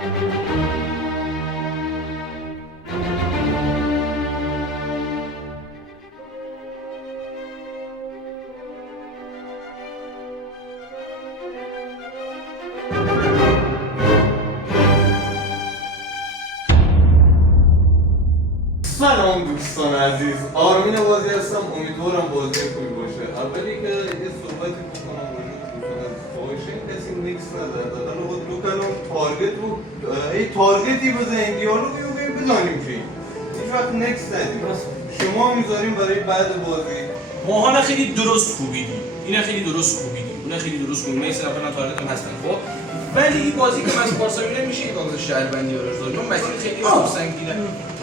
سلام دوستان عزیز، آرمین بازی هستم. امیدوارم بازی خوبی باشه. اولی که یه صحبتی بکنم راجع به دوستان عزیز. خواهشاً کسی نیکس نده. دادن رو کردم تارگت رو تارگتی بزنید، دیالوگی رو بزنیم که هیچ وقت نکس ندید. شما میذاریم برای بعد بازی. ماهانه خیلی درست کوبیدی، اینا خیلی درست کوبیدی، اون خیلی درست کوبیدی. من اصلا تارگت هم هستن. خب ولی این بازی که من پارسا میره میشه یک آز شهروندی براش داد. چون متین خیلی سنگینه.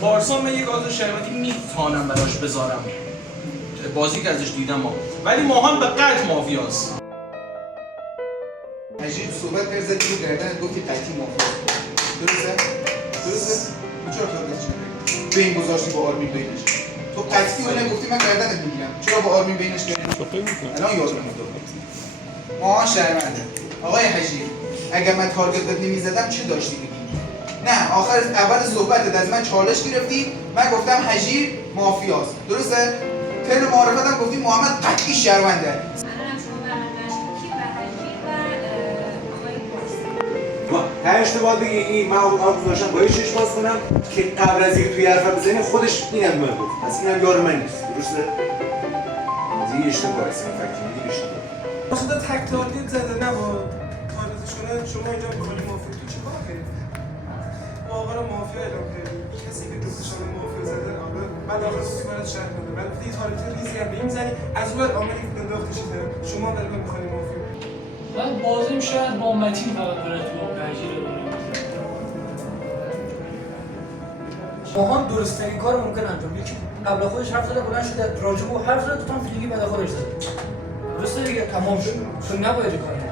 پارسا من یک آز شهروندی میتونم براش بذارم. بازی که ازش دیدم ولی ماهان به قطع مافیاست. عجیب صحبت کرد زدی رو گردن گفتی قطعی مافیاست. درسته؟ چرا تارگت چی؟ به این گذاشتی با آرمین بینش. تو قطعی اون گفتی من گردنت میگیرم. چرا با آرمین بینش کردی؟ الان یادم اومد. ماهان شهرونده. آقای حجی اگر من تارگت بهت نمیزدم چه داشتی بگی؟ نه آخر اول صحبتت از من چالش گرفتی، من گفتم حجی مافیاست. درسته؟ ترن معرفتم گفتی محمد قطعی شهرونده. هر اشتباه بگی این من آب داشتم با چشم باز کنم که قبل از اینکه توی حرفم بزنی خودش اینم من گفت. پس اینم یار من نیست. درسته؟ این اشتباهه، اصلا فکر می‌کنی اشتباهه. خدا تک تارگت زده نه با تارگتش کنن. شما اینجا می‌خوای مافیا تو چیکار کنید؟ واقعا مافیا اعلام کردی. کسی که دوستشون مافیا زده بعد آخر سوالت شهر بده. بعد این تارگت ریزی هم می‌زنی از اون عاملی که انداخته شده. شما ولی می‌خوای مافیا. من بازیم شاید با متین فقط برای تو پنجره دارم. ماهان درست‌ترین کار ممکن انجام بده. قبل خودش حرف زده بلند شده راجع به حرف زده تو هم فیلینگی بعد خودش زده. درسته دیگه تمام شد. چون نباید کار کنی.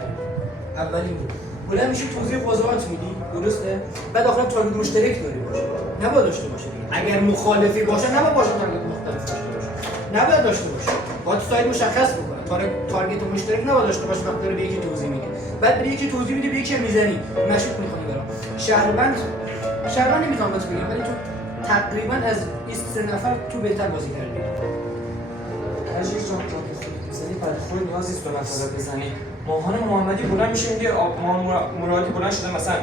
اولین بود. بلند میشی توضیح واضحات میدی. درسته؟ بعد آخرام تارگت مشترک داری باشه. نباید داشته باشه دیگه. اگر مخالفی باشه نباید باشه تارگت مختلف داشته باشه. نباید داشته باشه. باید ساید مشخص بکنه. تارگت مشترک نباید داشته باشه وقتی داره به یکی توضیح میده. بعد به یکی توضیح میده به یکی میزنی. مشکوک می‌کنی برام. شهروند نمی‌تونم بهت بگم ولی تو تقریبا از 23 نفر تو بهتر بازی کردی. عزیز جان می‌زنی بعد خود نیاز نیست به نفر بزنی. ماهان محمدی بلند میشه میگه مرادی بلند شده مثلا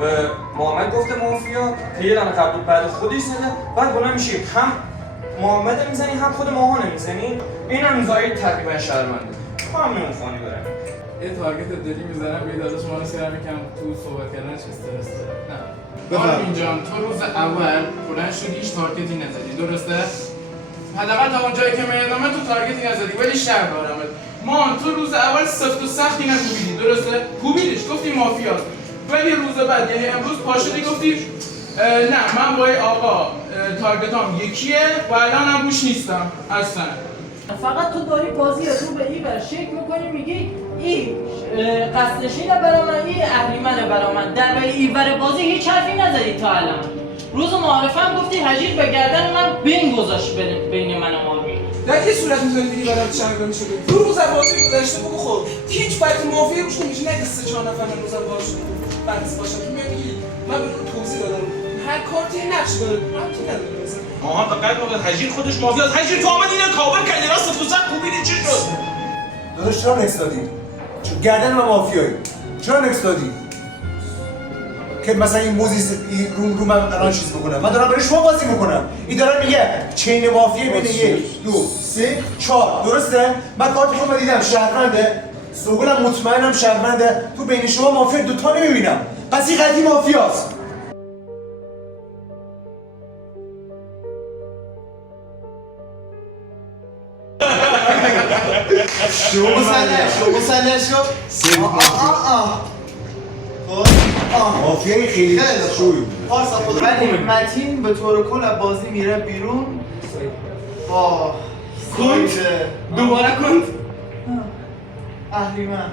به محمد گفته مافیا که یه دونه قبل بعد خودش زده بعد بلند میشه هم محمد میزنی هم خود ماهان میزنی اینم زاید تقریبا شرمنده. هم نمی‌خوانی برم. یه تارگت دلی میزنم به داداش ما رو سر میکنم تو صحبت کردنش استرس داره. نه آرمین جان تو روز اول بلند شدی هیچ تارگتی نزدی درسته؟ حداقل تا اون جایی که من یادمه تو تارگتی نزدی ولی شهر دارم. ما تو روز اول سفت و سختی نکوبیدی درسته؟ کوبیدش گفتی مافیاست ولی روز بعد یعنی امروز پاشدی گفتی نه من با آقا تارگتام یکیه و الان هم روش نیستم اصلا. فقط تو داری بازی رو به این بر شکل میکنی میگی این قصدشینه برا من این اهریمنه برا من در ولی این بر بازی هیچ حرفی نزدی تا الان. روز معارفه هم گفتی حجیر به گردن من بین گذاشت بین من و آرمین. در یه صورت می‌ذاری دیگه برات شهروندی شده. تو روز بازی گذشته بگو خب هیچ فکت مافیا روش نمیشه نگه 3-4 نفر روز بازی بحث باشه تو میگی من به اون توضیح دادم هر کارتی نقش داره ربطی نداره مثلا ماهان فقط موقع حجیر خودش مافیاست. حجیر تو اومد اینو کاور کردی راست تو زد کوبیدی چی شد؟ داداش چرا نکس دادی؟ گردن من مافیایی. چرا نکس دادی؟ که مثلا این موزیس رو من الان چیز بکنم. من دارم برای شما بازی میکنم. این داره میگه چین مافیا بین 1 2 3 4 درسته؟ من کارت خودم دیدم شهرونده. سوگلم مطمئنم شهرونده. تو بین شما مافیا دوتا نمیبینم. پس این قضیه مافیاست. شما سنه شو مافیای خیلی شوی پارسا خود ولی متین به طور کل از بازی میره بیرون با دوباره کن اهریمن